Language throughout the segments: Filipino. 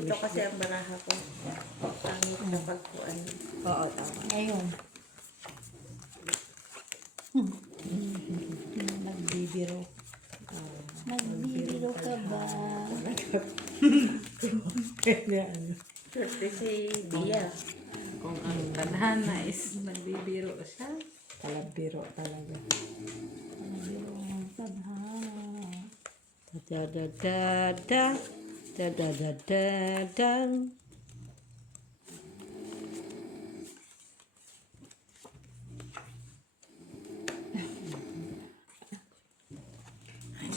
Dito kasi ang baraha ko. Pangit na pagkuan. Oo, tama. Ayun. Nagbibiro. Nagbibiro ka ba? Kaya ano. Swerte si Bia. Kung ang tadhana is nagbibiro siya. Talabiro talaga. Nagbibiro ang tadhana. Da da da da. Da da da da da.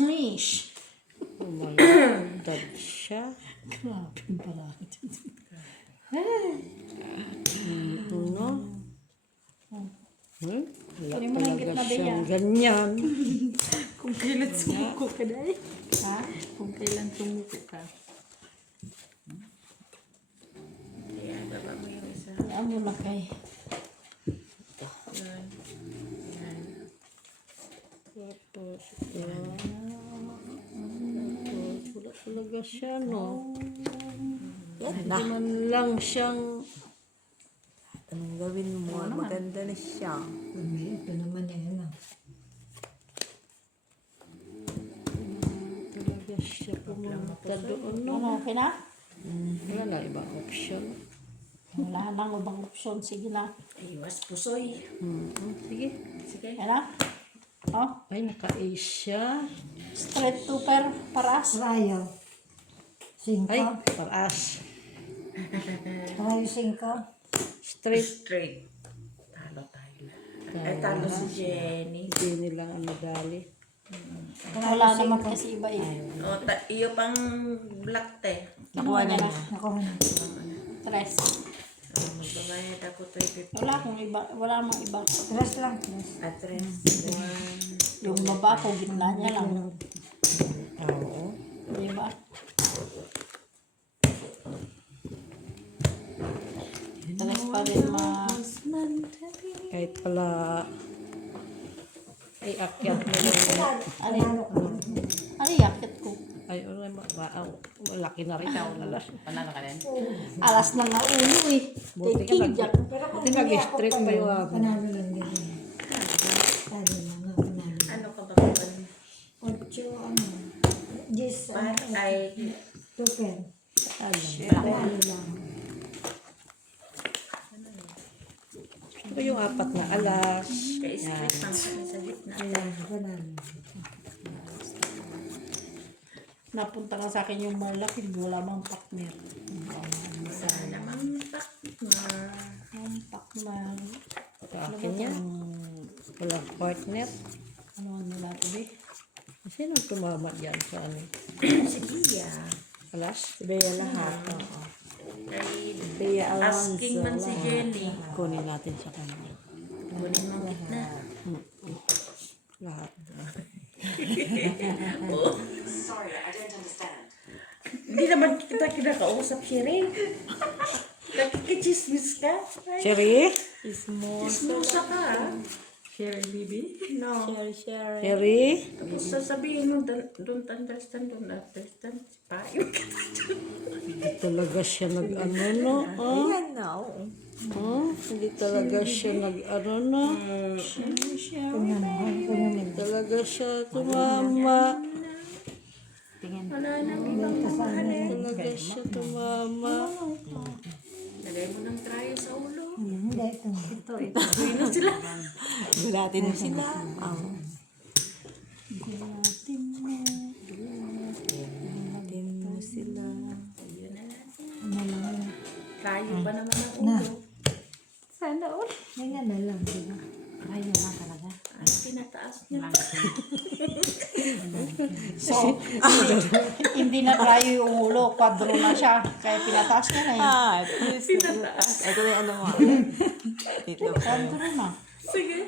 Nish! Umalantad siya. Grabe pala. Ano? Kunin mo na yung gitna, Bea. Siyang ganyan. Kung kailan sumuko ka dahil. Ha? Kung kailan sumuko ka. Kaya baba mo yung isa. Yan mo na kay. Yun. Yan. Tapos, wala talaga siya, no? Yan Hindi na. man lang siyang Anong gawin mo? Maganda na siya. Ito naman yan na. talaga siya pumunta doon, no? Ano, okay na? Wala na ibang option. Wala nang ibang opsyon. Sige na. Iwas pusoy. Sige. Sige. Yan na. Oh, Ay, naka-ace siya. straight to paras. Rayo. Ay, 5. paras. Rayo 5. Straight. Straight. Talo tayo. Ay, talo si Jenny. Hindi nilang ang medali. Wala naman kasi iba eh. O, iyo pang black te. Nakuha niya na. Nakuha na. Tres. Magbabayad ako 20. Wala akong iba. Wala namang iba. Tres lang. Tres. At 3. 1. Yung baba ko, gitna niya lang. Oo. Diba? Tres pa rin Kahit pala ay akyat mo yung Ano Panalo ka. ano yakit ko? ay malaki na rin ako nalas. Panalo ka din. Alas na nga ulo eh. Buti ka Taking nag- jack. Pero kung Buti hindi ako nag-straight pa yung ako. Panalo lang din. Panalo lang. Panalo. Ano ka ba kapan? 8, ano. 10, Pat ay 2 Panalo lang. Ito yung apat na alas. ka-straight pang kami sa gitna. Ayan, panalo. Napunta ka sa akin yung malaki. Wala bang partner. Sana mang partner. Ang partner. Ito akin yan. Walang partner. Ano nila ito eh? Sino tumama dyan sa ano? Si Bia. Alas? Si Bea lahat. Oo. Kay Bea Alonso. asking man si Jenny. Kunin natin sa kanya. Kunin mo ang gitna. Lahat. Hindi naman kita kinakausap si Ray. Nakikichismis ka. Sherry? Chismosa ka. Sherry Bibi. No. Share. Sherry? Tapos sasabihin mo, don't understand. Payo ka. Hindi talaga siya nag-ano, no? Oh? Ayan na. Oo. Oh? Hindi talaga siya nag-ano, no? Hindi talaga siya tumama. Wala nang ibang mamahalin. Talaga siya tumama. Lagay mo ng trayo sa ulo. Hindi, ito. Uwi na sila. Gulatin mo sila. Oo. Gulatin mo sila. Ayun na natin. Trayo ba naman ang Na. ulo? Sana all. May na lang, diba? Ayun na talaga. Ano pinataas niya? So, hindi na tayo yung ulo. Kwadro na siya. Kaya pinataas niya na eh. Please. Ito na yung ano mo. Dito. Kwadro na. Sige.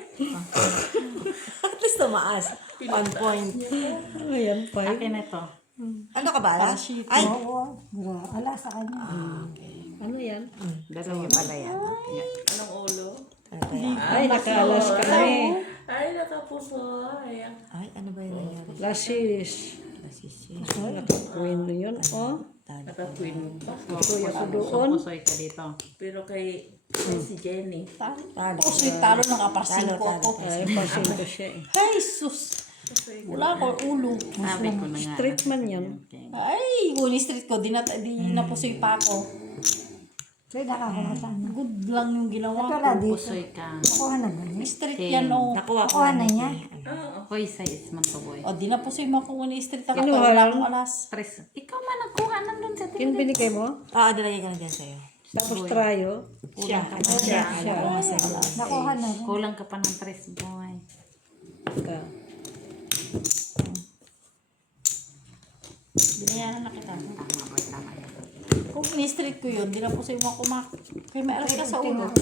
At least tumaas. 1 point. Ayan pa. Akin na ito. Ano ka ba? Alas? Parashito. Ay! Oo. Ala sa kanya. Ano yan? Dalawa pala yan. Anong ulo? Ay, nakaalas kami. Ay, nakapuso. Ay, Ay, ano ba yung nangyari? Lasis. Nasisi. Naka-queen yun, oh. Nakakwin pa. Pusoy ako doon. Pusoy ka dito. Pero kay si Jenny. Talo. Pusoy talo ng kapasing ko ko. Ay, pasinto siya eh. Ay, sus. Wala ko ulo. Sabi ko na nga. Street man yan. Ay, uni street ko. Di napusoy pa ako. So, nakakumata na. Good lang yung ginawa Ito na ko. dito. Pusoy ka. Nakuha na ba niya? Street yan o. Nakuha na niya. Hoy, size man to boy. O, di napusoy mo ako uni street ako. Kinuha Wala lang. akong alas. Tres. Ikaw man nagkuha nandun sa Yung binigay mo? Nalagay ko na dyan sa'yo. Tapos trayo. Siya. Nakuha na rin. Kulang ka pa ng tres boy. Ka. Binayaran na kita. Tama boy, tama yan. Kung ini-street ko yun, di napusoy mo ako kaya may alas ka sa ulo.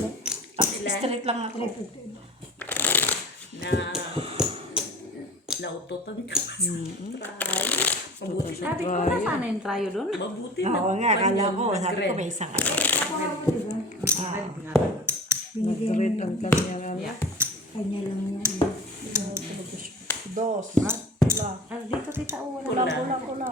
Tapos street lang ako. Na nautotan ka. Try. Mabuti. Sabi ko na sana yung trayo doon. Mabuti na. Oo nga, akala ko. Sabi ko may isang ano. Nag-read ang kanyang anak. Kanya lang yan. Dos. Pula. Dito tita, wala. Pula.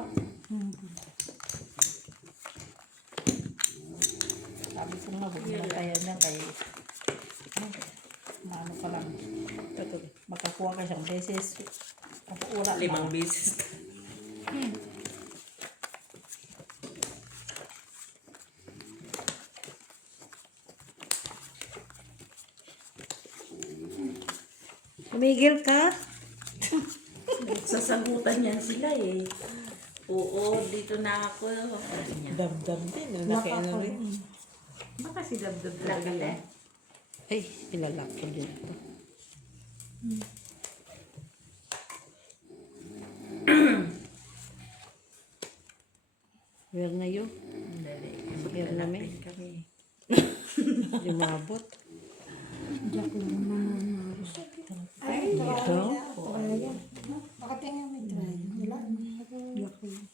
Sabi ko nga, huwag na kaya niyan kayo. Ano ka lang. Makakuha ka siyang beses. Wala 5 beses. Tumigil ka? Sasagutan yan sila eh. Oo, dito na ako. Damdam din. Laki ano rin. Baka si Dabdab talaga yan. Ay, ilalak ko din ito. Where na yun? Where na may? Kami. Lumabot. Jack lang naman. Ay, Ito? baka tingnan mo yung try. Wala. Jack lang.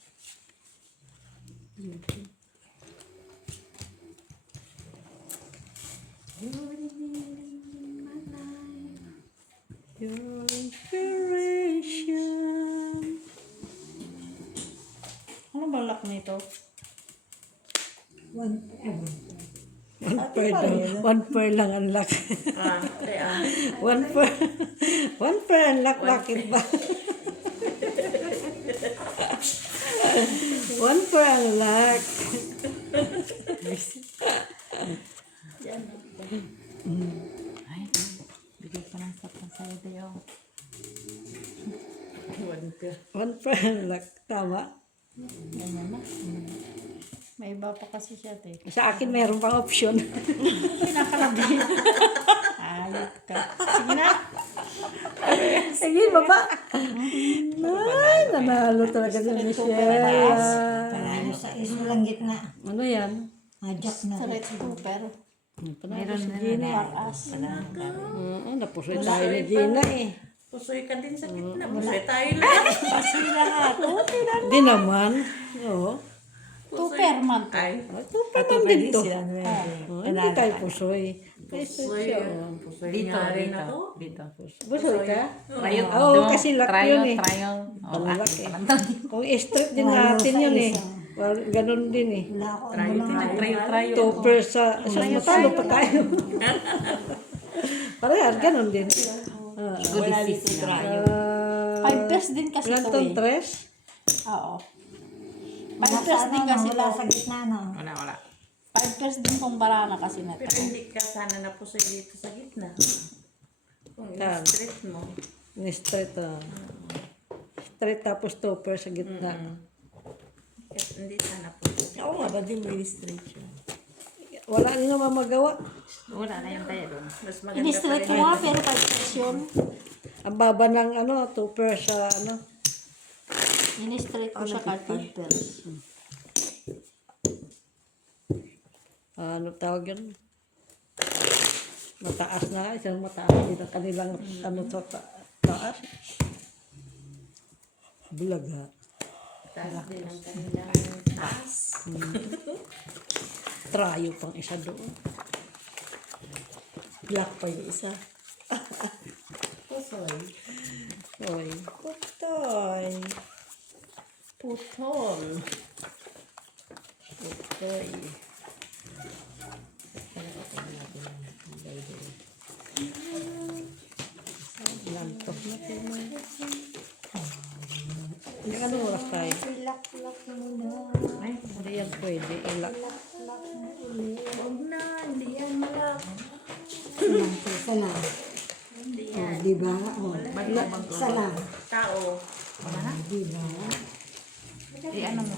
Your inspiration. Ano ba lock nito? One. One per lang ang lock. Kaya, One per ang lock. Bakit ba? One per ang lock. Ay, bigay pa ng sapang sa'yo tayo. One per ang lock. Tama. Ganyan na. May iba pa kasi siya, te. Sa akin mayroon pang option. Pinakalabi. Ayot ka. Sige na. Sige, baba. Ay, nanalo talaga si Michelle. Ano sa iso lang gitna. Ano yan? Jack na rin. Straight super. Panalo si Gina. Paras. Oo, napusoy tayo ni Gina eh. pusoy ka din sa gitna. Pusoy tayo lang. Di naman. Oo. Super man. Ay, Tupaman din to. Sila na Oh, hindi tayo pusoy. pusoy. Pusoy Dito, nga rin dito. ako. Dito. Pusoy ka? Trayo. Oo, kasi lock yun eh. Trayo. Malaki. Kung straight din natin yun eh. Well, ganun din eh. Wala ako. Ano lang. Trayo. Topper sa matalo pa tayo. Parehan, ganun din. Wala dito trayo. 5 pairs din kasi Ilan ito tong eh. tres? Oo. 5 Wala pairs sa din kasi wala ito. sa gitna, no? Wala. 5 pairs din kong barana kasi na Pero ito. hindi ka sana na pusoy dito sa gitna. Kung Tama. i-straight mo. Ni straight straight tapos topper sa gitna. Kasi hindi sana pusoy. Oo nga, ba't di mo straight siya? Wala nyo naman magawa. Wala na yung tayo doon. Mas maganda pa Ini-straight ko rin. nga pero 5 pairs yun. Ang baba ng topper sa Ini-straight ko siya kahit 5 pairs. ano tawag yun? Mataas na, isang mataas din ang kanilang sa taas. Bulaga. Taas din ang kanilang taas. Trayo pang isa doon. Black pa yung isa. Pusoy. Oy. Putoy. Putol. Okay. Lantok na po mo. Yung anong oras tayo? Ilak-lak mo na. Ay, hindi yan pwede. Ilak. Ilak-lak mo ulit. Huwag na, hindi yan malak. Isa lang. Hindi Oh, yan. di ba? Oh, isa lang. Tao. Di ba? Ano mo?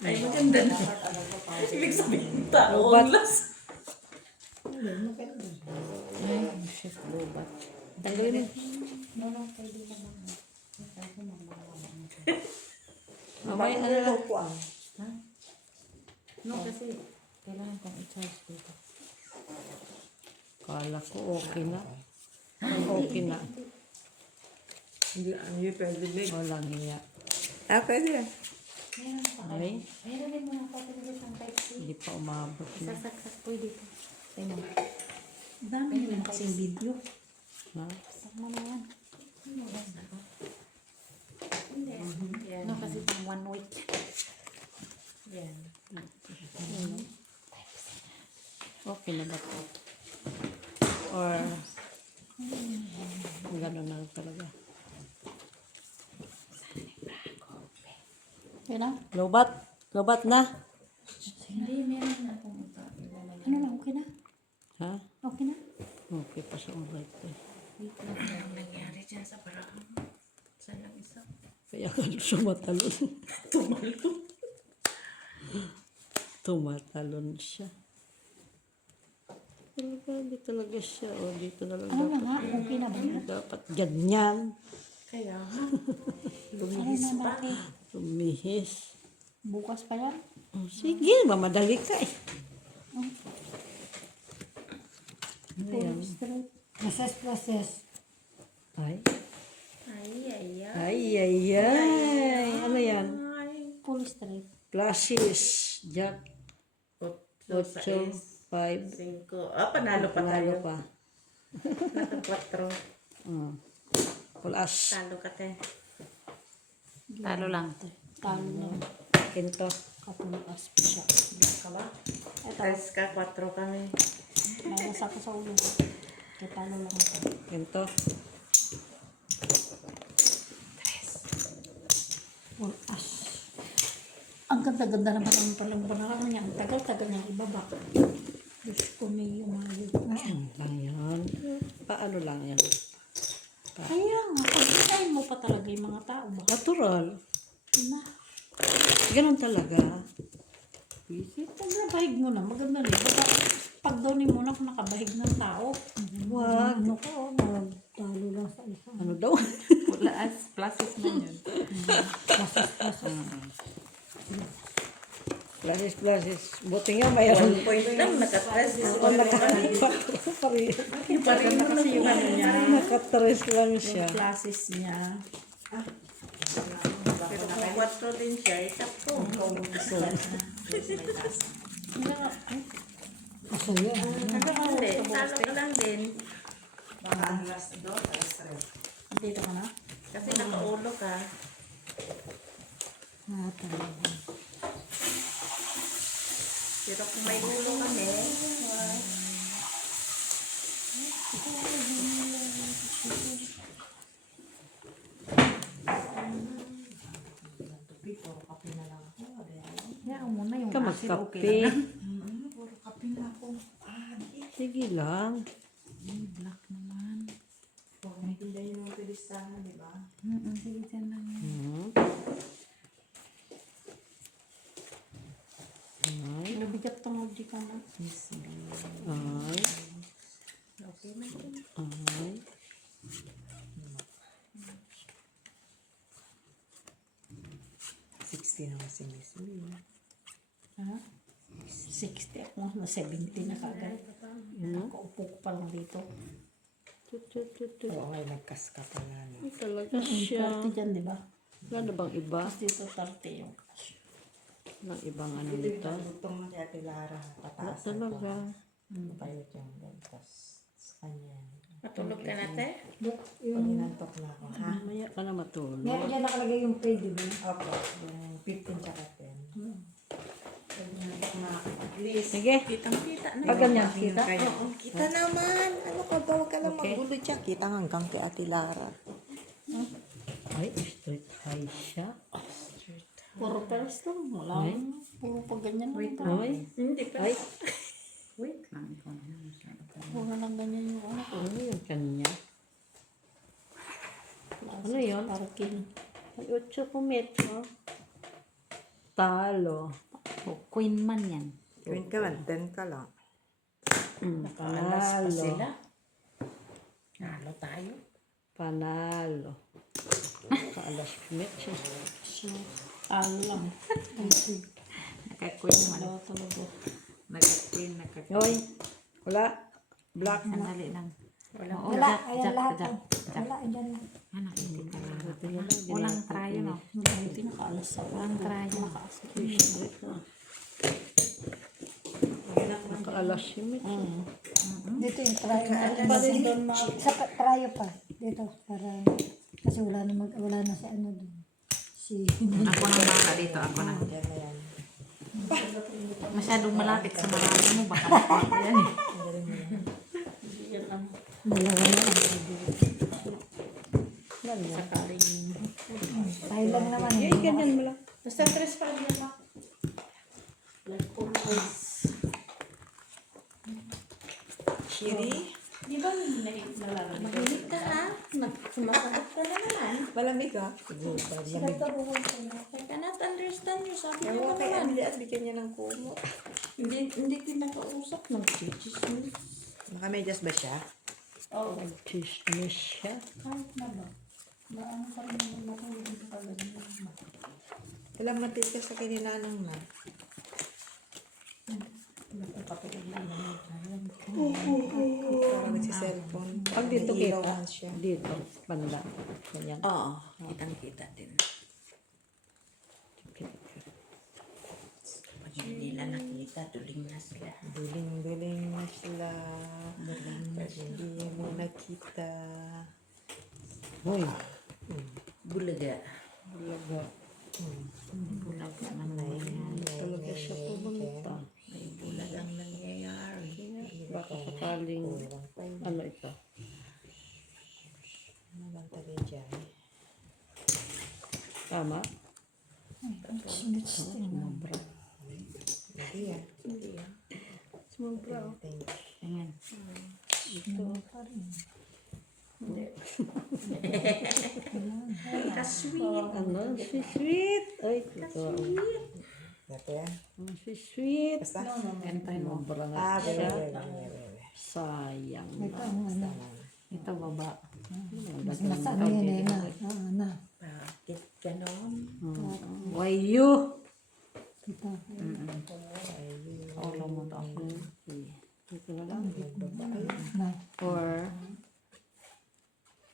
Ay, maganda na. Ibig sabihin tao. Lobat. Hindi, maganda. Chef lobat. Tanggalin mo. Mamaya na lang. No, kasi kailangan kong i-charge dito. Kala ko okay na. Okay na. Hindi, hindi pwede big. Walang hiya. Ah, pwede. Ay, Mayroon din mo ng patuloy ng type C. hindi pa umabot na. Sasaksak po dito. Tingnan. Dami yun kasing video. Ha? Sakma na yan. Yan. No, kasi pang 1 week. Yan. Okay na ba ito? Or, gano'n na talaga. Yun na. Lobat. Lobat na. Hindi, meron na akong Ano na, okay na? Ha? Okay na? Okay pa sa ulit eh. Ang nangyari dyan sa parang sa lang isa. Kaya ka sumatalon. Tumalon. Tumatalon siya. Talaga, di talaga siya. O, dito na lang Ano na dapat. nga? Okay na ba yan? Dapat ganyan. Kaya nga. Ano Lumihis na pa. natin? Lumihis. Bukas pa yan? Oh, sige, mamadali ka eh. Ano yan? Process. Ay. Ay, ay, ay. Ay, ay, ay. Ano yan? Ay. Full straight. Plushies. Jack. Otso, 8, 5. 5. Ah, panalo pa tayo. Panalo pa. Naka 4. Plus. Talo ka te. Talo lang. Talo na. Kinto. Kapulakas pa siya. Ka ba? Tres ka, 4 kami. Mayas ako sa ulo. Kaya talo lang ako. Kinto. As. Ang ganda-ganda naman ang palang banarang niya. Ang tagal-tagal niya ibaba. Diyos ko may umayo. Ano lang yan? Paano lang yan? Kaya nga, pag-inayin mo pa talaga yung mga tao ba? Natural. Na, Ganun talaga. pagbahig mo na, maganda rin. Baka pag daw ni mo na kung nakabahig ng tao. Wag. Ano ko, talo lang sa isa. Ano daw? Pluses na yun. Plasis. Buti nga mayroon. 1 point lang, naka-tres. Parang na kasi yung ano niya, Nakatres lang siya. yung classes niya. Pero kung 4 din siya, isakto. Masaya. Hindi, talo ka lang din. Dito ka na? Kasi nakaulo ka. Talaga. Pero kung may ulo kami, Kaya muna yung Ka asin, okay magkape. lang. Sige lang. Black naman. Hindi yung pilistahan, di ba? Sige, dyan lang yan. Ay. Nabigat tungod di ka na. Ay. okay na din. Ay. Si Miss Me. Ha? 60 ako na 70 na kagad. Nakaupo ko pa lang dito. Oo, ay nagkas ka pala. No? Ay, talaga siya. 40 dyan, di ba? Wala na bang iba? Tapos dito 30 yung cash. Walang ibang ano nito? Butong na si Ate Lara. Wala Pataas talaga. Payot yung gantas. Sa kanya. Matulog ka na, te? Look, Pag yung, inantok na ako, ha? Mamaya ka na matulog. yan nakalagay yung pay, di ba? Opo, yung 15 tsaka 10. Sige. Kitang-kita na. Pag ganyan, kita. Kita naman. Ano ka ba? Huwag ka lang magulo dyan. Kita hanggang kay Ate Lara. Ay, straight high siya. Puro peres to. Wala. Puro pag ganyan. Wait Ay, Hindi pa. ay. Wait lang. Ikaw na lang masyado ka. Puro lang ganyan yung ano. Ano yung kanya? Ano yun? Parking. Ay, 8 pumetro. Talo. Oh, queen man yan. Gawin ka man. 10 ka lang. Alas pa Panalo. sila. Nalo tayo. Panalo. Paalas pumetro. Alam. Naka-queen man. Wala talaga. Naka-queen, naka-queen. Hoy, wala. Black. Sandali lang. Oo, Wala, jack, ayan jack, lahat. jack. Wala, ayan lang. Ano, hindi ka lang. Walang try, no? Hindi nakaalas sa Walang try, no? Nakaalas pumetro. Dito yung try na. Sa try pa. Dito, para, kasi wala na si ano doon. Si, Ako na baka dito, ako na. Yan na yan. Masyadong malapit sa marami mo, baka nakuha yan eh. dalawa na lang. Try lang naman. Ay, ganyan mo lang. Basta 3 pa rin lang. Shiri? Di ba nalala? Mahilig ka ha? Sumasagot ka na naman. Malamig ka? I cannot understand you. Sabi niya Ewan pa kay naman. Andy at bigyan niya ng kumot. Hindi kinakausap ng chichismis. Nakamedyas ba siya? Oo. Chismis siya. Alam matis ka sa kininanang na. Parang nagsiselfone. Pag dito May ilaw kita, man siya. dito, banda. Ganyan. Oo. Kitang-kita din. Pag hindi nila nakita, tuling na sila. Duling-duling na sila. Pag hindi mo nakita. Hoy, Bulaga. bulaga. Bulaga naman na yan. Talaga siya pumunta. May bulagang nangyayari. Baka sakaling, ano ito? Ano bang tabi dyan? Tama? Hindi yan. Sumabra. Thank you. Ayan. Kasweet. Ano? Si sweet. Ay, ito. Ito yan. Si sweet. Basta? Gantahin mo. Sumabra na Ah, siya. bebe. Sayang. Ito ang ano. Ito baba. Mas ano yun eh na. Na. Bakit ganon? Why you? Ito. Ulo mo to. Ito na lang. Na. Or,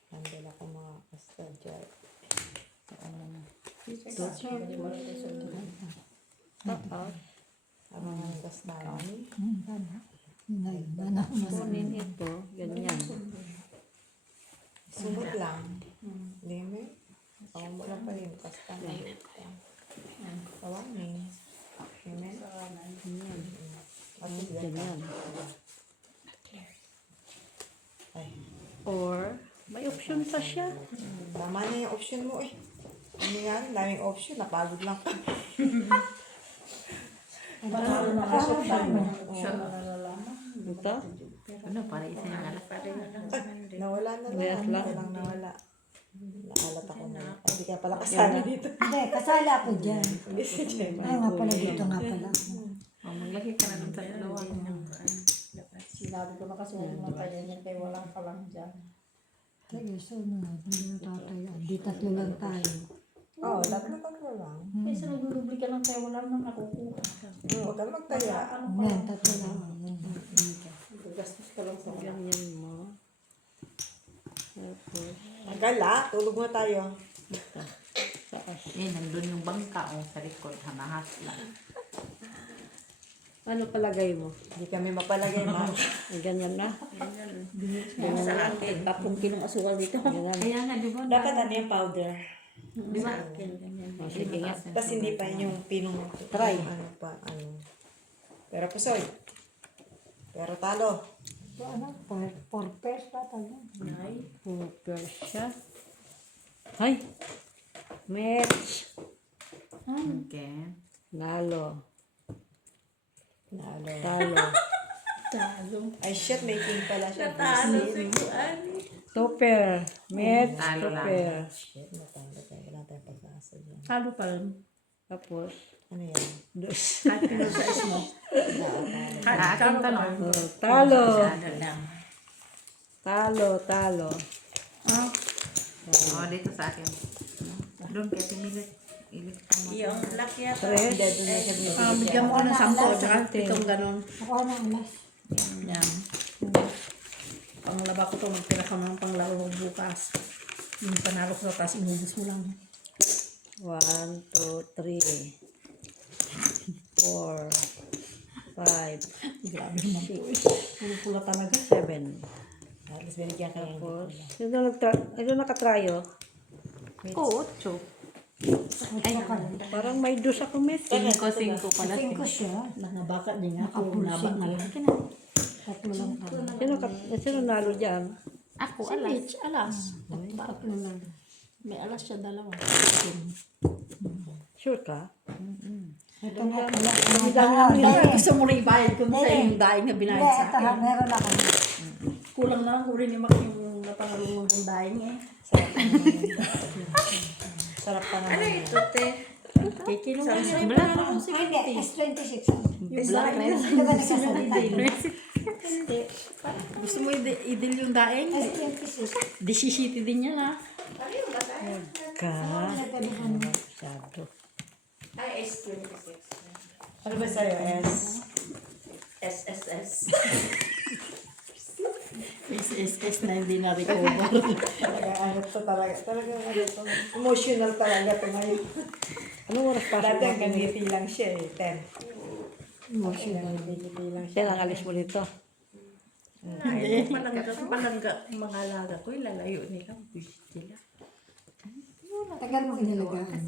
Nandala ko mga kastadya. taas. Ano nga yung kasnaman? Na. Kunin ito. Ganyan. Sumot lang. Hindi mo yun. Ako mo lang pa yun. Kastanan. Tawanin. Amen. At least Ganyan. ay. Or, may option pa siya. Tama na yung option mo eh. Ano yan? Daming option. Napagod lang ka. Ito? Ano, para isa yung alas. Nawala na Yes, lang. lang. Walang nawala. Naalat ako na. Ay, di ka pala kasama dito. Hindi, kasala ako dyan. Isa dyan. Ay nga pala dito nga pala. O, maglagay ka na ng dalawa. Sinabi ko na kasi huwag mo tayo niya kaya walang kalang dyan. Sige, sunod. Hindi na tayo. Di tatlo lang tayo. Oo, dapat na tatlo lang. Kaysa nagdudubli ka lang kaya wala nang nakukuha. Huwag ka na magtaya. Yan, tatlo lang. Gastos ka lang sa Ganyan mo. Tapos, Gala, tulog na tayo. taas. Eh, nandun yung bangka o sa likod. Hanahas lang. Ano palagay mo? Hindi kami mapalagay, ma'am. Ganyan na? Sa akin. 3 kilong asukal dito. Ganyan. Kaya nga, di ba? Dapat ano yung powder? Di ba? O, sige nga. Tapos hindi pa yun yung pinong Try. ano pa, ano. Pero pusoy. Pero talo. So, ano, for pairs pa tayo. Super siya. Ay! Match! Okay. Nalo. Nalo. Talo. Ay shit, may king pala siya. Topper. Match. Talo lang. Topper. Shit, natalo tayo. Wala tayong pag-asa dyan. Talo pa rin. Tapos, Ano yan? dos. Aking tanong. Oh, talo. Ano lang. Talo, talo. Oh, dito sa akin. Doon kaya timilit. Ilit ka mo. Yung laki yata. Tres. Bigyan mo ko ng 10 tsaka pitong ganun. Ako na alas. Yan. Panglaba ko to, magtira ka ng panglaro mo bukas. Yung panalo ko tapos inubos mo lang. 1, 2, 3. 4, 5, Grabe naman po eh. Pula talaga. 7. At least binigyan ka ng Tapos, yun nakatryo. Oo, 8. Parang may dos ako, Met. 5 pala. Tingin ko siya. Nangabaka din nga ako. Naba na lang. Tatlo lang kami. Sino nalo dyan? Ako, Si alas. Mitch, alas. Tatlo lang. May alas siya dalawa. Sure ka? Ito na, ito na. Gusto mo rin ibayad ko sa yung daing na Hindi, binayad sa ito ha, akin. meron ako. Kulang na lang ko rin yung napangalungan kong daing eh. sarap pa naman. Ito te. Kay kinuha niya rin Black. panalo si Ay, hindi, Mitch. S26. Yung black red. Ito ba nagsasalita? Gusto mo idil yung daing? S26. Disisiti din yan ha. Ka. Masyado. Ano ba sa'yo, S? SSS. SSS na hindi na-recover. Talaga, ano to talaga. Talaga, ano to. Emotional talaga to ngayon. Anong oras pa? Dati ang ganiti lang siya eh, 10. Emotional. Ganiti lang siya. Siya lang alis mo dito. Hindi. Palangga mga alaga ko, ilalayo nila. Visit sila. Tagal mo inalagaan.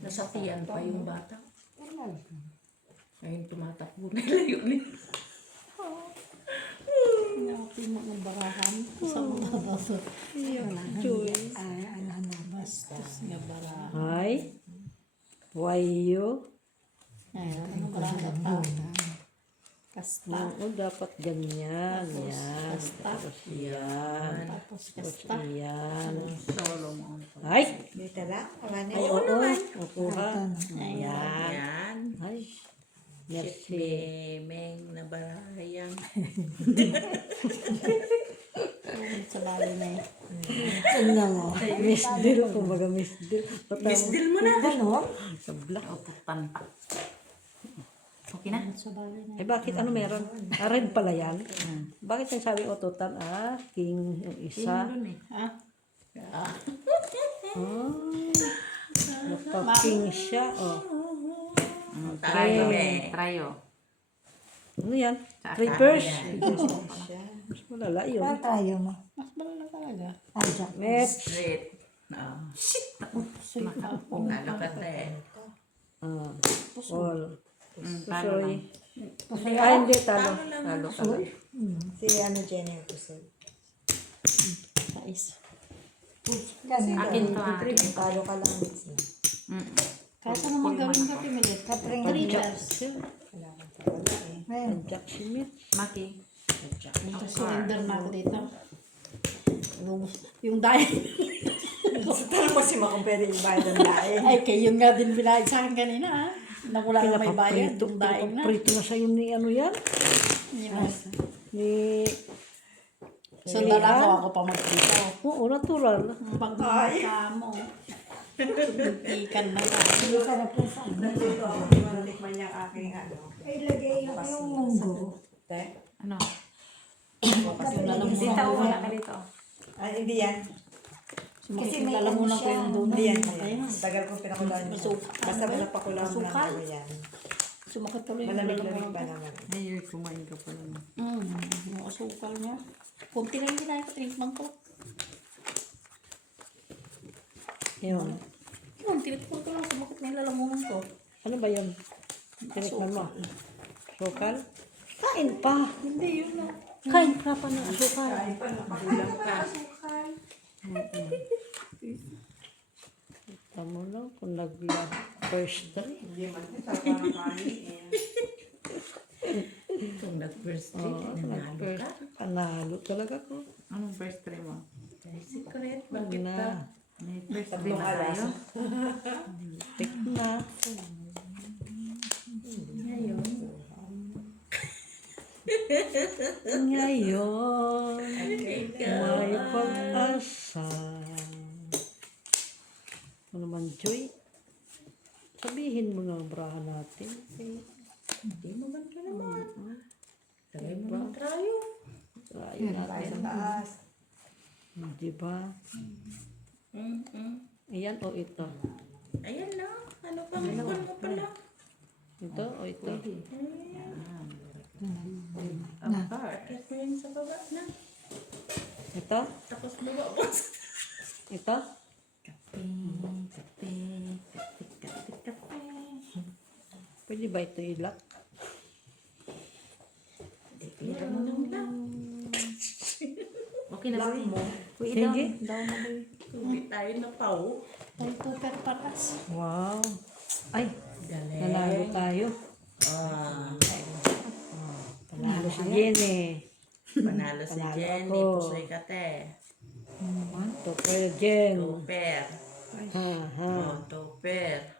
Nasakiyan pa yung bata. Ngayon tumatakbo na ilayo nila. Natin mga barahan. Sa mga basa. Ay, ano na, bastos. Nga barahan. Ay. Wayo. Ano barahan pa? Kasta. Oo, dapat ganyan. Yan. Tapos yan. Tapos Tapos kasta. yan. Solo mo. Ay! Dito lang, wala na. Ay, oo. Kukuha. Yan. Yan. Ay. Merci. Meng na barahayang. Sa bali na eh. Tingnan mo. Miss Deal. Kumbaga Miss Deal. Bisdil mo na. Ano? Sa black. Putan pa. Okay na? Sa bali na. Eh bakit ano meron? Red pala yan. Bakit yung sabi ototan? King yung isa. Doon eh. Ha? Naka-king siya. Trayo. Trayo. Ano yan? Sa Reverse. Siya. Mas malala yun. Ano tayo mo? Mas malala talaga. Ay, Jack. Met. Straight. Lalo ka te. All. Talo lang. Pusoy. Ay, hindi. Talo. Talo ka lang. Si ano, Jenny yung pusoy. Sais. Ganun. Akin to ha. Talo ka lang, Mitz na. Kahit ano magawin ko, Pimilit. Kapring Reverse. Wala kang tawala eh. Ngayon, Jack si Met. Maki. Surrender na ako dito. Yung dahil. So, tanong mo si Ma kung pwede ibayad ang lain. Ay, kayo nga din binayad sa akin kanina ha. Na wala na may bayad. Pinapaprito. Yung daing na. Pinapaprito na sa'yo ni ano yan? Ni... Sandala ko ako pa magprito. Oo, natural. Pagkakita mo. Ikan na ka. hindi ka na po sa ano. Nandito ako, matikman niya ang aking ano. Ilagay yung munggo. Te? Ano? Lalamunan Dito ko. wala ka dito. Ay, hindi yan. Kasi may Lalamunan ano ko yung siya. doon. Hindi yan. Ayun. Ang tagal kong pinakulaan niya. Basta pinapakulaan mo lang Masukal? ako yan. Sumakit tuloy yung Malamig-lamig lalamunan pa ko. naman. Ay, kumain ka pa lang. Yung asukal niya. Kunti lang ginaya ko, treatment ko. Yun. Yun, tinipon ko lang, sumakit na yung lalamunan ko. Ano ba yun? Tinikman mo? Sukal? Kain pa. Hindi, yun lang. Kain pa pa ng asukal. Kulang pa. Tama lang kung nag-first try. Kung nag-birthday, Oo, nanalo ka. nag-first. Panalo talaga ko. Anong first try mo? Ay, secret. Bakit Na. ka? May first try na tayo? Tik na. Ngayon. Ngayon, may pag-asa. Ano naman, Joy? Sabihin mo na ang braha natin. Hindi maganda naman. Tagay mo ng trayo. Try natin. Diba? Ayan o ito? Ayan na. Ano pa? Hukon mo pala. Ito o ito? Akit mo yun sa baba na. Ito? Tapos baba mo. Ito? Pwede ba ito ilak? Tira mo lang lang. Okay na ba mo? Sige. Hindi tayo na pao. Ay, super paras. Wow. Ay, Galing. nanalo tayo. Panalo si Jenny. Panalo si Panalo Jenny. ako. Pusoy ka te. Topper Jen. Topper. Ha, ha. Oh, topper.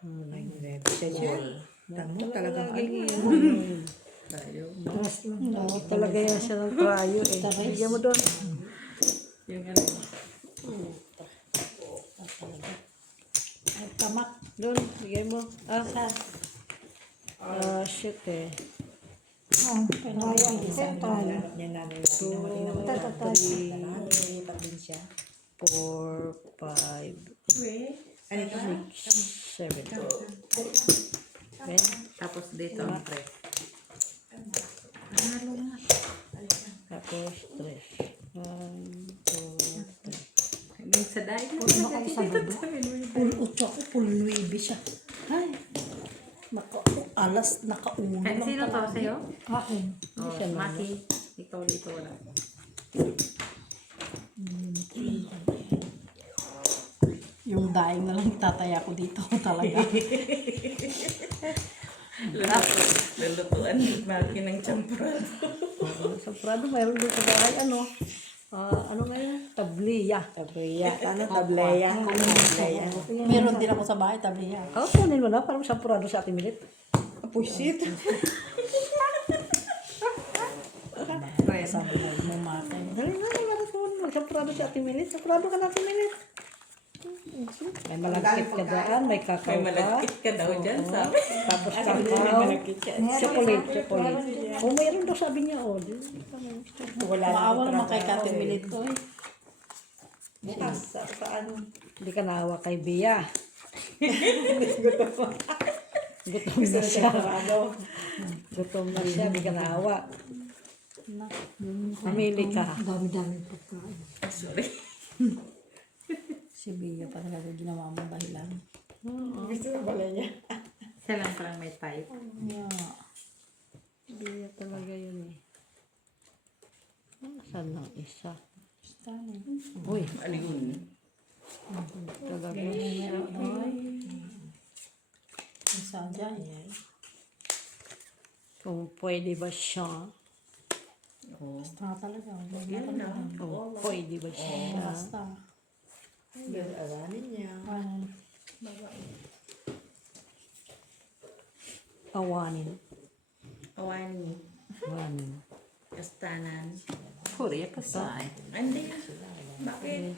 Tamo talagang Tayo. Oo, talaga yan siya ng trayo eh. Bigyan mo doon. Yung ano. Ay, tamak. Doon, bigyan mo. Shit eh. Oh, pero yan. Same tayo. Two, three, 4, 5, Wait. 6, 7. Okay. Tapos dito ang press. Tapos 3. 1, 2, 3. Hanggang sa dahil na. Full 8 ako, full 9 siya. Ay, nakaulo lang Sino to talaga. sa'yo? Kain. Oh, Maki. Ikaw dito wala. Yung daing na lang itataya ko dito talaga. Lulutuan ni Maki ng champurado. Sa Prado, mayroon doon sa bahay, ano? Ano ngayon? Tabliya. Tableya. Ano? Tableya. Tableya. Meron din ako sa bahay, tabi niya. Kunin mo na, parang sa Prado sa ating minute. Pusit. Sabi mo, mumatay. Dali na, kunin mo. Sa Prado sa ating minute. Sa Prado ka natin minute. May malagkit ka daan, may kakao May ka. malagkit ka daw dyan, sabi. Tapos kakao. Chocolate. Oh, mayroon daw sabi niya, oh. Wala Maawa naman kay Kate Milit to eh. Bukas. Saan? Hindi ka naawa kay Bea. Gutom na siya. Gutom na siya, hindi ka naawa. Mamili ka. Dami-dami pagkain. Sorry. Si Bia pa talaga ginawa mong dahilan. Gusto na pala niya. Siya lang parang may type. Yeah. Bea talaga yun eh. Saan ang isa? Uy, Aligun. talaga siya. Isa dyan. Kung pwede ba siya? Oh. Basta talaga. Yan na. Kung pwede ba siya? Basta. Aranin niya. Awanin. Awani. Awanin. Kastanan. Korea pasay. Hindi. Bakit?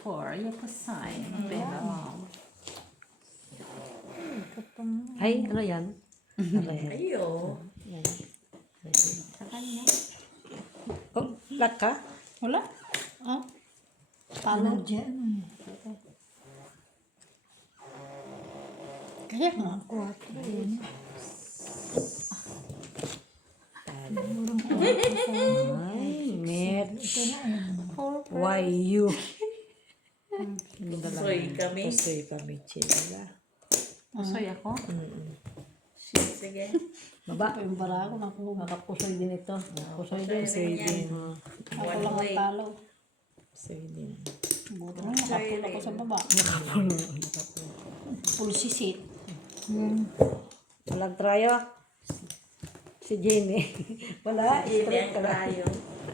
Korea pasay. Pero. Ay, ano yan? Ano yan? Ayo. Sa kanya. Oh, lat ka? Wala? Ah? Ano dyan? Kaya nga. 4 yun. Ay, match. Why you? Soy ka kami. Pusoy pa, Michi. Wala. Pusoy ako. Sige. Baba. Ito yung bara ko. Nakapusoy din ito. Pusoy din. Pusoy din. Ako lang ang talo. Pusoy din. Buto na nakapula ko sa baba. Pulsisit. Walang trayo. Si Jenny. Wala. Hindi Straight ang ka lang. tayo.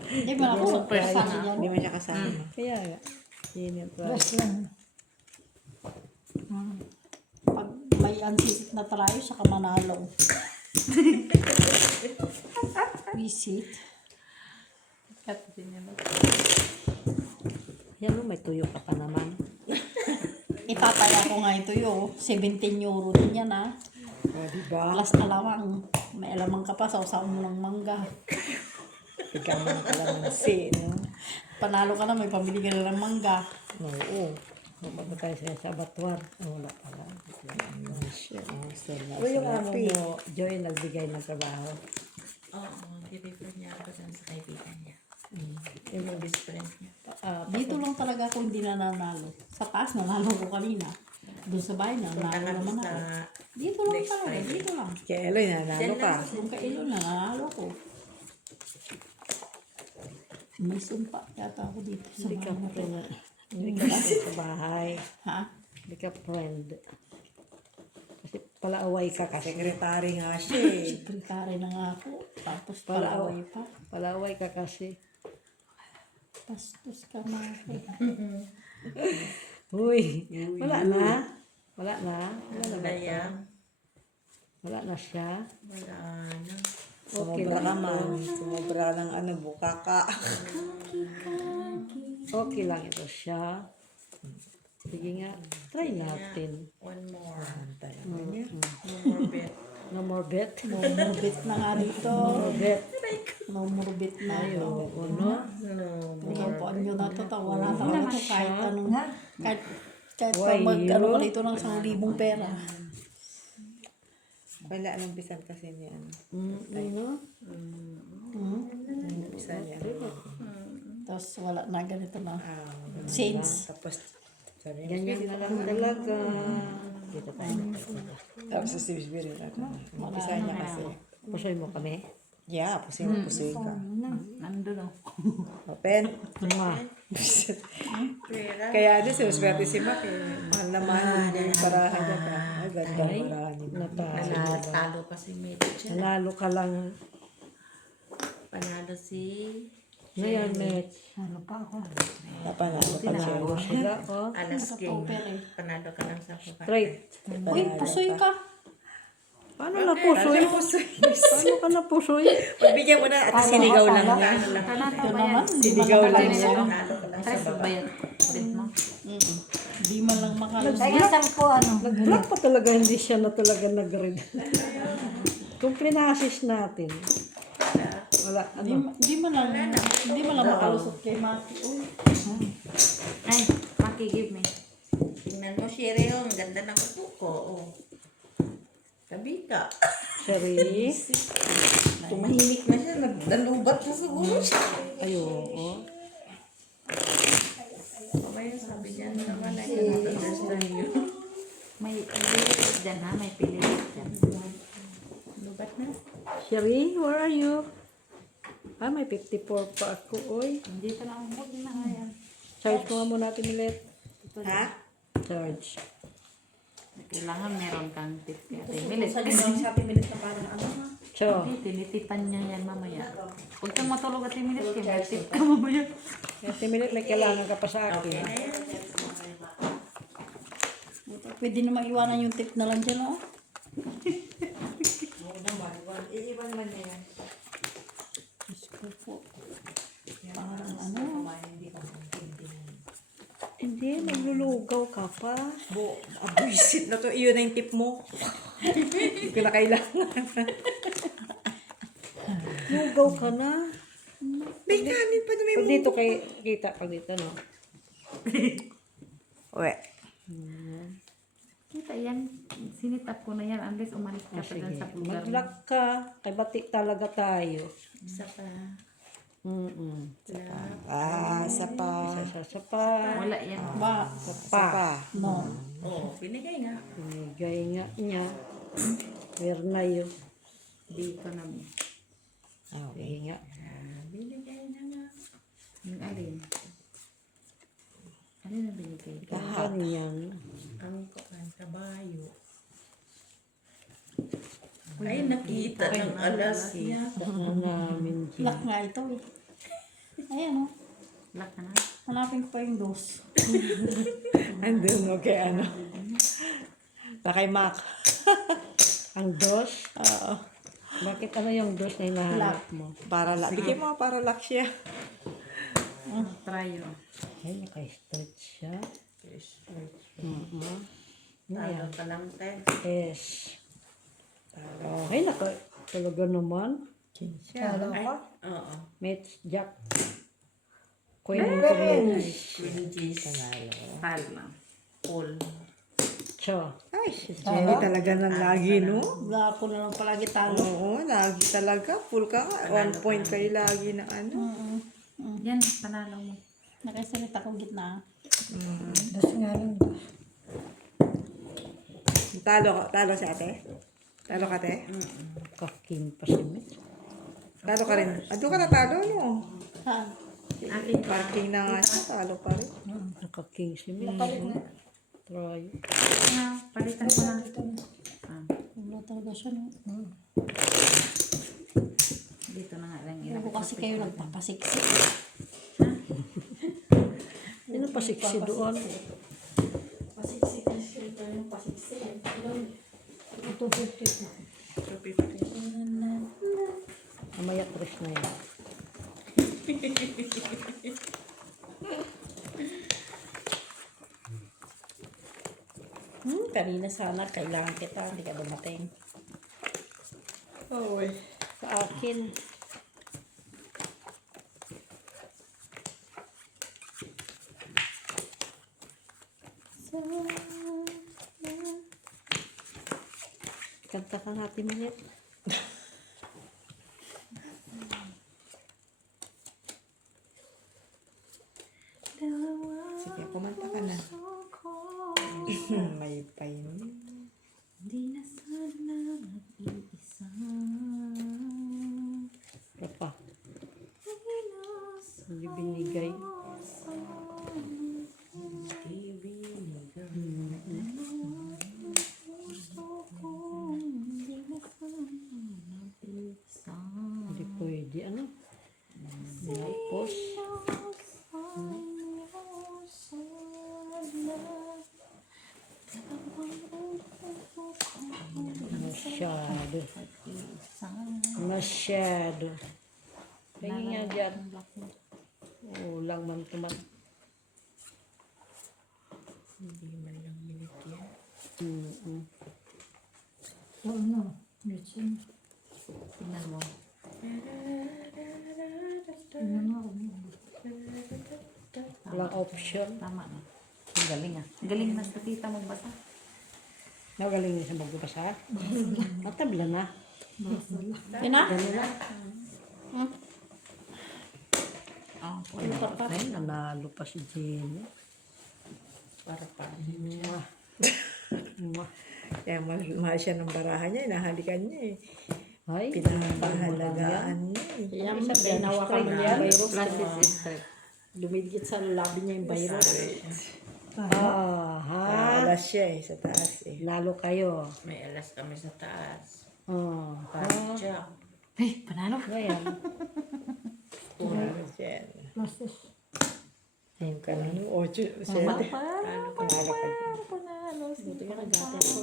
Hindi man ako sa kasama niya. Hindi mo siya kasama. Kaya nga. Jenny ang trayo. Rest lang. Pag may antisit na trayo, saka manalo. Visit. Kat din yan. Yan mo, may tuyo ka pa naman. Itataya ko nga ito yo. 17 euro din yan ha. O, diba? Plus alamang. May alamang ka pa sa usaw mo ng mangga. Ikaw mo na kalamansi, no? Panalo ka na, may pamili ka na ng mangga. Oo. Magbago tayo sa abattoir. Wala pala. Pero yung amo mo, Joy, nagbigay ng trabaho. Oo, i-refer niya ako dyan sa kaibigan niya. Yung Yung best friend niya. Dito lang talaga ako hindi nananalo. Sa taas, nanalo ko kanina. Doon sa bahay, Punta nanalo kami naman sa... ako. Dito lang next talaga, Friday. dito lang. kaya Eloy, nanalo Diyan ka. lang sa... Doon kailo, nanalo ko. May sumpa yata ako dito sa Hindi ka bahay na to. friend. Hindi ka friend sa bahay. Ha? Hindi ka friend. Kasi palaaway ka kasi. Secretary nga siya eh. Sekretary na nga ako. Tapos palaway pa. Palaaway ka kasi. Pastos ka na ako. Uy, wala na. Wala na. Wala na ba? Wala yan. Wala na siya. Wala na. Okay Sumobra ka lang. man. Sumobra ng ano, bukaka. Okay lang ito siya. Sige nga, try natin. One more. Mm. No more bet. No more bet. Murbit na nga dito. No bet. Murbit na ito. Oo, no? No Pinampuan nyo na ito. Wala talaga ito kahit anong. Kahit Why pag mag-ano you? ka dito ng 1,000 pera. Wala anong bisan kasi niya. Ano? Bisan niya. Tapos wala na ganito na. Ah, Saints. tapos, sorry. Ganyan na lang talaga. Dito tayo. Tapos sa Sibisbiri na ako. Bisan niya kasi. Pusoy mo kami. Yeah, pusoy ka. Nandun oh. Open. Ma. pera. Kaya ano, sinuswerte si Mac eh. Mahal na mahal. Yung parahan niya ka. Ay, ganda Ay, marami. natalo. Nanalo pa si Mitch. Nanalo ka lang. Panalo si... Ngayon, Mitch. Ano pa ako? Napanalo ka siya. Nanalo sila, oh. Alas game. Topper eh. Panalo ka lang sa kuka. Straight. Uy, pusoy ka. Paano na pusoy? Paano ka na pusoy? Pagbigyan mo na at sinigaw lang niya. Ito naman, hindi man Sinigaw lang lang makalusot. niya. Panalo ka lang sa Tres baba. ba yan? Bet mo? Hindi man lang makalusot. Kaya isang po ano. Nag-block pa talaga, hindi siya na talaga nag-read. Kung pinasis natin. Wala, ano? Hindi man lang makalusot kay Maki. Uy. Ay, Maki, give me. Tingnan mo, Sherry, oh. Ang ganda ng upo ko. Oh. Tabi ka. Sherry. Tumahimik na siya. Nagdalubat na siguro siya. Ayoko. Mamaya sabi niya naman, I cannot understand you. May pililit dyan ha, may pililit dyan. Lubat na. Sherry, where are you? Ah, may 54 pa ako, oy. Dito na ang huwag na nga yan. Charge mo nga muna natin ulit. Ha? Charge. Kailangan meron kang tip kaya 10 minutes. Sa minutes na parang ano ha. Cho. Hindi, tinitipan niya yan mamaya. Huwag kang matulog at 10 minutes kaya may tip ka mamaya. 30 minutes may kailangan ka pa sa akin. Pwede naman iwanan yung tip na lang dyan oh. Iiwan man niya yan. Diyos ko po. Parang ano. Hindi, naglulugaw ka pa. Abuisit na to. Iyon na yung tip mo. Hindi ko na kailangan. Lugaw ka na. May kanin pa na may Pag dito kay kita, pag dito, no? Uwe. Kita yan, sinitap ko na yan unless umalis ka pa dyan sa lugar mo. Mag-lock ka. Kay bati talaga tayo. Isa pa. Isa pa. Sa pa. Wala yan. Ba? Sa Isa pa. pa. No. Oo, binigay nga. Binigay nga niya. Meron na yun. Dito na mo. Okay nga. Binigay na nga. Yung alin. Alin na binigay? Ganyan. Ang kabayo. Ay, nakita ng alas niya. Ano namin dyan. Lock nga ito eh. Ayan o. Lock na. Hanapin ko pa yung dos. Andun, okay, ano. Na kay Mac. Ang dos? Oo. Bakit ano yung dos na hinahanap mo? Para lock. Bigay mo, para lock siya. Try yun. Ay, naka-stretch siya. Talo ka lang, Ted. S. Ay, talaga naman. Kala ko. Oo. Mates Jack. Queen Queen. Queen G's. Talo lang. Pull. Cho. Ay, si Jenny talaga nang lagi, no? Wala ako na lang palagi talo. Oo, lagi talaga. Full ka nga. 1 point kayo lagi na ano. Yan, panalo mo. Nakaisalita ko gitna. Dos nga lang. Talo si ate? Talo ka, te? Kaking pa si Mitch. Talo ka rin. Ado ka na talo, no? Saan? Akin. Parking na nga siya, talo pa rin. Nakaking si Mitch. Try. Palitan ko lang. Wala talaga siya no. Dito na nga lang. Hindi ko kasi kayo nagpapasiksik. Ano pa siksi doon? Pasiksik na siya yung pasiksik. Ito 50 pa. Mamaya tres na yan. Kanina sana kailangan kita, hindi ka dumating. Oo, Sa akin. Kanta ka natin minit. Sige, kumanta ka na. May pain. Hindi na sana mag-iisa. Ano pa? Hindi binigay. Hindi pwede. Ano? Tapos. Masyado. Masyado. Tingin nga dyan. Ulang man tumat. Hindi man lang binigyan. So, ano? Medicine. Tingnan mo. Tingnan mo ako. Walang option. Tama na. Ang galing ah. Ang galing na sa tita magbasa. Nagaling niya sa magbabasa. Matabla na. Yan na? Oh, Ay, nanalo pa si Jenny. Para pa. Mwah. Kaya mahal siya ng barahan niya, nahalikan niya eh. Ay, Pinapahalagaan niya eh. Yan, binawakan mo yung virus. plus is straight. Lumigit sa labi niya yung virus. ha? Alas siya eh, sa taas eh. Lalo kayo. May alas kami sa taas. Ha? Jack. Hey, panalo. Ngayon. Alas yan. Plastic. Ayun ka lang. 8, 7. Panalo ka. Buti ka nagate ko.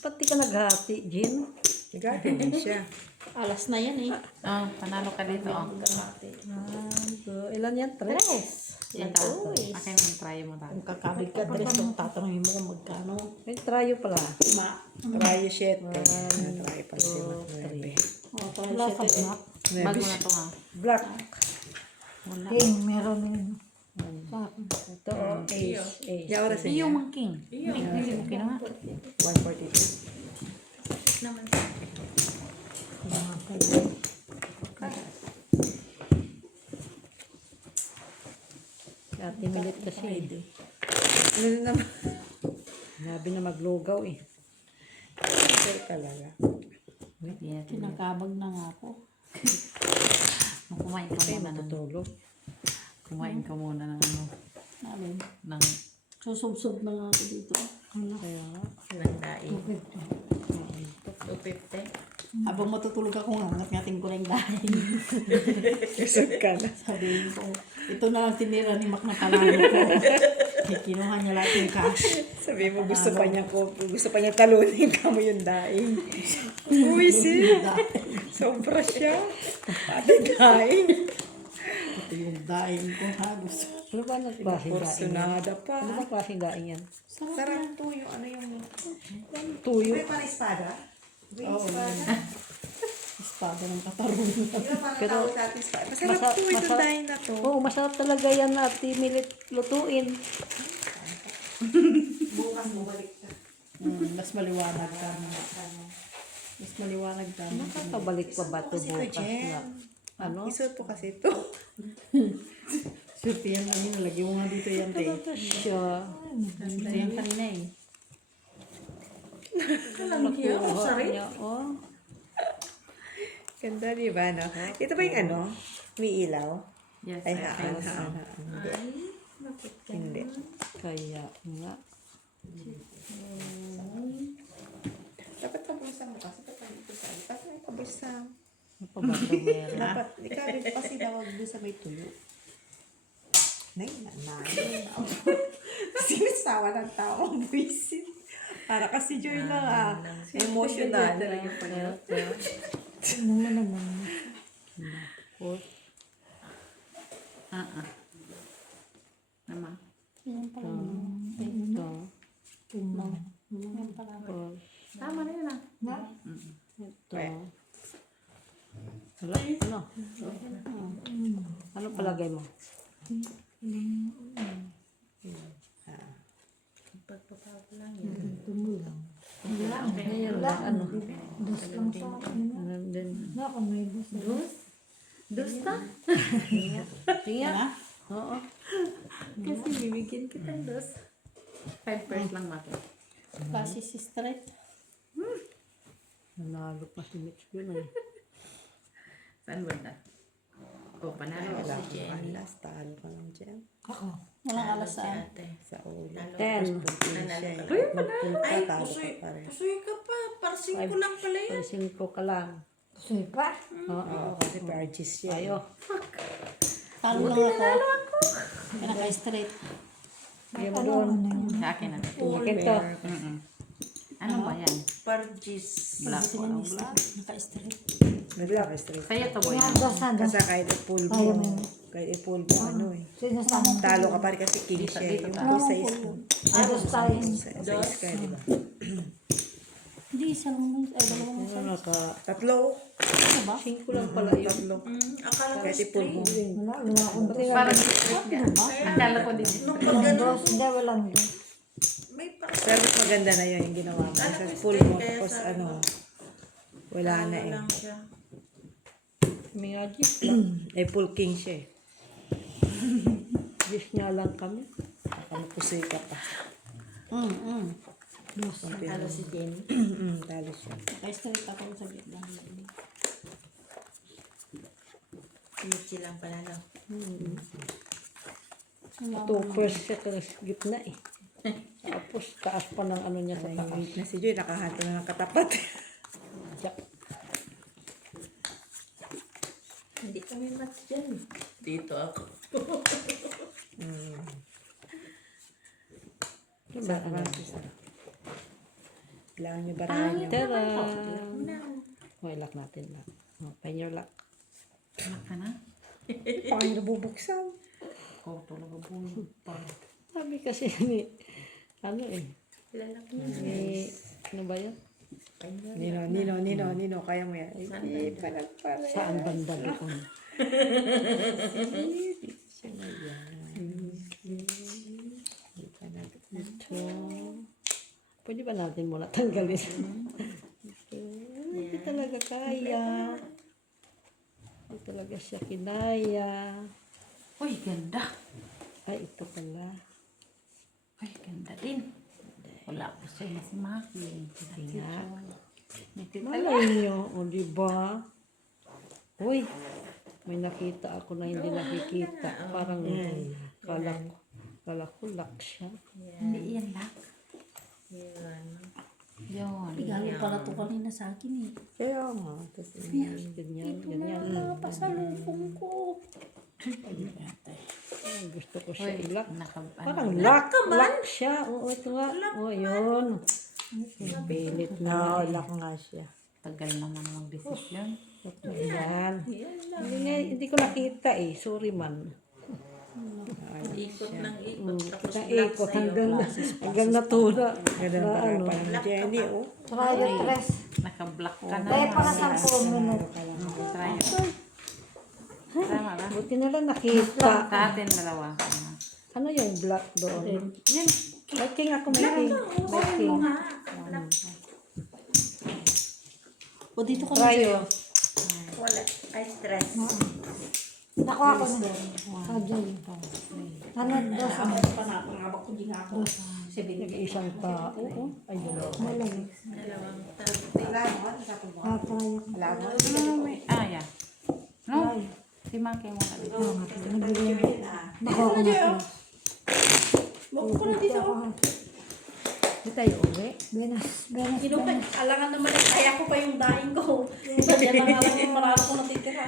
Ba't di ka naghati, Jin? Nagagawin din siya. Alas na yan eh. Oh, panalo ka dito. Oh. So, ilan yan? Tres. Ito. Akin mo try mo tayo. Kung kakabig ka, tres, kung tatanungin mo kung magkano. May trayo pala. Try 7. Try pa si Mac 9. O, try siya. Bago na to ha. Black. King, meron yun. Ito, ace. Ace. Yung oras Iyo niya. mang king. Hindi mo kinuha. 142. Naman. kasi. Ano na naman? Sabi na maglugaw eh. Sir talaga. Wait, yeah. Kinakabag na nga ako. Kumain ka Kaya muna ng... matutulog. Kumain ka muna ng ano... Alin? Ng... Susubsob na nga ako dito. Kaya nga. Nang daing. 250. Habang matutulog ako nga, ngat-ngating ko na yung dahil. Isog ka na. Sabihin ko, ito na lang tinira ni Mac na panalo ko. Kinuha niya lahat yung cash. Sabi mo, gusto pa niya talunin ka mo yung daing. Uy, sis. Sobra siya. Pati daing. Ito yung daing ko ha. Gusto. Ano ba nagklaseng daing yan? Porsyonada pa. Ano ba klaseng daing yan? Sarap to yung ano yung... Tuyo. May parang espada? May Oo. espada? Espada ng katarungan. Di ba parang Pero- tawag natin espada? Masarap to itong daing na to. Oo, masarap talaga yan at milit lutuin. Bukas mo balik ka. Mas maliwanag ka na. Mas maliwanag ka na. Nakakabalik pa ba ito Kasi ito, bukas Jen. na? Ano? Isuot po kasi ito. Swerte yan lang yun. Nalagyan mo nga dito yan, te. Ito siya. Ito yan kanina eh. Kalanggiya ako sa rin. Niya, oh. Ganda, di ba, no? Ito ba yung ano? May ilaw? Yes, Ay, I haan, think so. haan, haan. Hindi. Ay, bakit ka? Hindi. Kaya nga. Dapat pabusan mo kasi dapat dito sa iyo. Kasi may pabusan. Ano pa ba ito meron? Dapat, ikaw rin kasi dawag doon sa may tuyo. Nay, nanay. Sinisawa ng tao ang buwisit. Para kasi Joy lang emotional. Ano mo naman. Naman. Yan pala. Ito. Yan pala. Tama na yun ah. Ito. Wala, ano? Ano palagay mo? Pagpapago lang yan. Ngayon lang, ano? Dos lang sa akin. Ano din? Ako may dos. Dusta? Tingnan. Oo. Kasi bibigyan kita ng dos. 5% lang bakit? Kasi si straight. Nanalo pa si Mitch yun eh. Saan banda? O, panalo Wala si kang Jenny. alas. Talo ka lang dyan. Oo. Walang alas saan. Ate. Sa ulo. Lalo. 10. Puntin siya eh. Uy, Magpunta, Ay, talo pusoy. ka pa rin. Pusoy ka pa. Parsing ko lang pala yan. Pansin ko ka lang. Suy pa. Oo. Oo, kasi pargis siya. eh. Ayo. Talo lang ako. Pinaka-straight. Bigyan mo doon. Sa akin na. Akin to. Ano ba yan? Pargis. Black Buti o na ano ni black? straight. Naka-straight. Nag-lock straight. Sa'yo to boy. Kaya dos na dos. Kasi kahit i-pull Ayaw mo, mo. kahit i-pull mo, ano eh. Sino sa amin? Talo ka pa rin kasi king Dito, siya. dito Yung ka. two size mo. Dos tayo. Sa is ka, di ba? Hindi, isa lang. Ay, dalawang Ano naka... Tatlo. Ano ba? 5 lang pala yun. Tatlo. Akala ko Kahit i-pull mo. Wala akong dos. Parang straight nga. Akala ko din. Nung pag ganun, Dos. Hindi, walang dos. may parang Pero mas maganda na yun yung ginawa mo. Alam Sa ko pull straight, mo, kaya tapos sabi ano, ko, wala na eh. lang siya. May nga gis lang. Eh, pull king siya eh. Gis nga lang kami. Ano, pusoy ka pa. Talo si Jenny. Talo siya. Naka-straight ako sa gitna. Michi lang pala, no? 2 first siya sa gitna eh. Tapos taas pa ng ano niya sa taas. Tahimik na si Joy, nakahato na ng katapat. Jack. Hindi kami match dyan. Dito ako. Diba? Ano? Kailangan nyo barahan nyo. Tara! Oh, lock natin lang. Oh, pen your lock. Anak ka na? Paano nabubuksan? Ikaw talaga bulo. Sabi kasi ni, ano eh, Lalak niya. ni, ano ba yun? Nino, kaya mo yan. Hindi, palagpala. Saan banda doon? Siya na yan. Hindi pa na. Ito. Pwede ba natin muna tanggalin? Hindi talaga kaya. Hindi talaga siya kinaya. Uy, ganda. Ay, ito pala. Ay, ganda din. Wala po siya na si Maki. Nga. Niti Malay nyo, o diba? Uy, may nakita ako na hindi nakikita. Parang kala ko lock siya. Hindi yan lak. Yun. Yun. Regalo pala to kanina sa akin eh. Kaya nga. Tapos, Ganyan, ganyan. Pasalubong ko. Ay, gusto ko siya ilak. Parang Ano? lock siya. Oo, ito nga. Oo, yun. Pilit na. lock nga siya. Tagal naman mag-desisyon. Yan. Hindi ko nakita eh. Sorry man. Ikot ng ikot. Tapos Kita lock ikot sa'yo. hanggang natula. Ganda Na para ano. pa ng Jenny, oh. Trial tres. Naka-block ka na. Kaya para 10 minutes. Try. Tama ba? Buti na lang nakita. Sa atin dalawa. Ano yung black doon? Yan. May king ako, may king. May king. O dito ka Trayo. Wala. Ay, stress. Nakuha ko na. Sadyay. Ano, dos. Pangabak ko din ako. Nag-iisang tao. Ay, dalawa. Malay. Dalawang tarte. Trial. Yeah. No? Si Maki mo na dito. Nakuha ko na. Buko ko na dito. Hindi tayo uwi. Benas. Benas. Kinukay. Alangan naman eh. Kaya ko pa yung daing ko. Diyan lang alam yung marami ko natitira.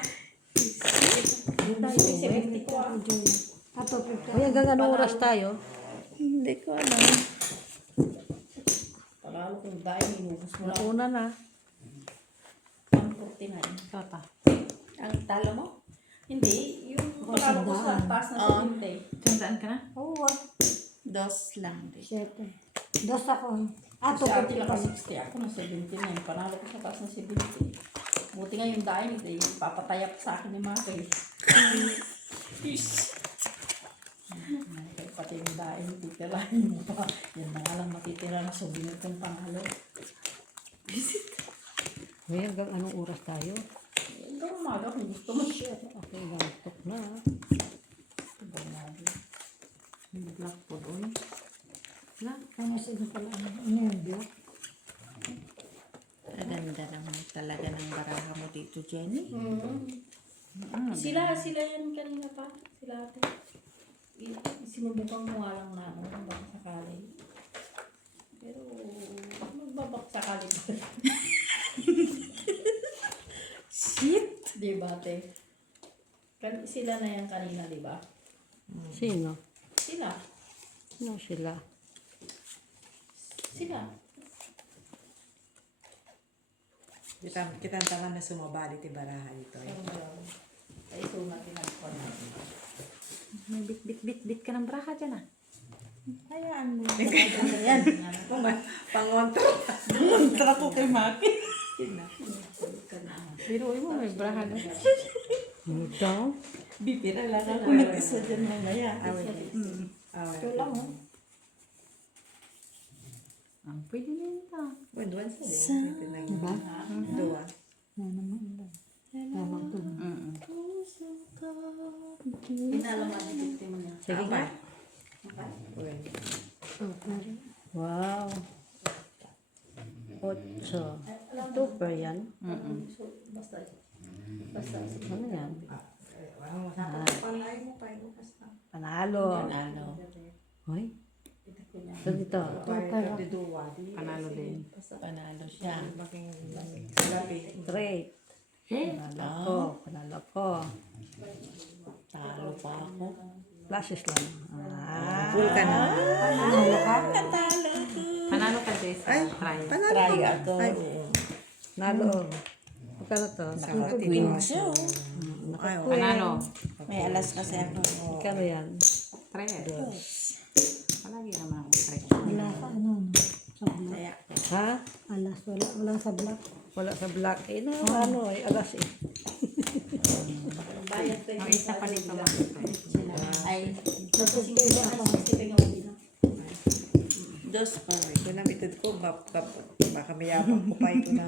Yung 70 ko ah. Ato, pipta. Uy, hanggang anong oras tayo? Hindi ko alam. Palalo ko yung daing. Inubos mo lang. Nauna na. 149. Tota. Ang talo mo? Hindi. Yung palalo ko sa taas na 70. Tandaan ka na? Oo, ah. Dos lang din. 7. Dos ako. Ato, Sa atin lang 50. 60. Ako na 79. Panalo ko sa taas na 70. Buti nga yung daing. Hindi. Papatayap sa akin ni Maki. Pati yung daing. Titirahin mo pa. Yan na nga lang matitira na souvenir kong panalo. Uy, hanggang anong oras tayo? Hanggang umaga kung gusto mo siya. Ako gantok na. Yung black po doon. Black. Ano sa ito pala? Ano yung black? Ganda naman talaga ng baraha mo dito, Jenny. Sila yan kanina pa. Sila ate. Sinubukan mo nga lang na ano, baka sakali. Pero, magbabak sakali pa rin. Shit! Di ba, ate? Sila na yan kanina, di ba? Sino? Sila. Sino sila? Sila. Kitang taman na sumabali ti baraha dito. Ay, so natin nagpon. May bit ka ng baraha dyan ah. Hayaan mo. Yan. Pangontra. Tara ko kay Maki. Pero mo may baraha na. Ano daw? Bipira lang ako. Nag-isa dyan na ngayon. Ito lang, oh. Ang pwede na yun ta. Duwan sa Diba? Duwan. Na naman ba? Tama ito. Pinalaman ni victim niya. Sige nga. Oh, pare. Wow. 8. Super yan. Basta. Ano yan? Panay mo pa yung Panalo. Panalo. Hoy. So dito. Panalo din. Panalo siya. Straight. Panalo ko. Talo pa ako. Flashes lang. Full ka na. Panalo ka, Jess. Try. Try ako. Ay, Nalo. Magkano to? Queen siya. Nakakuha. Panalo. May alas kasi ako. Magkano yan? Try. Palagi naman ako try. Wala ka, ano, sa black. Ha? Alas, wala sa black. Wala sa black. Eh, na, ano eh. Alas eh. Ang isa pa dito lang. Ay, nasa 60 nga ulit na. Dos pa. Ito na mitad ko. Baka mayabang ko pa ito na.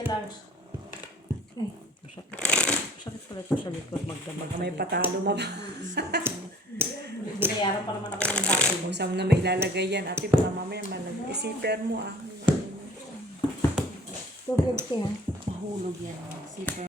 Large. Ay, Masakit. Sakit pala ito sa likod magdamag. Baka may patalo maba. Binayaran pa naman ako ng dati. Kung saan mo na may ilalagay yan, ate, baka mamaya malag. Isiper mo ah. 250 ah. Mahulog yan. Sipa.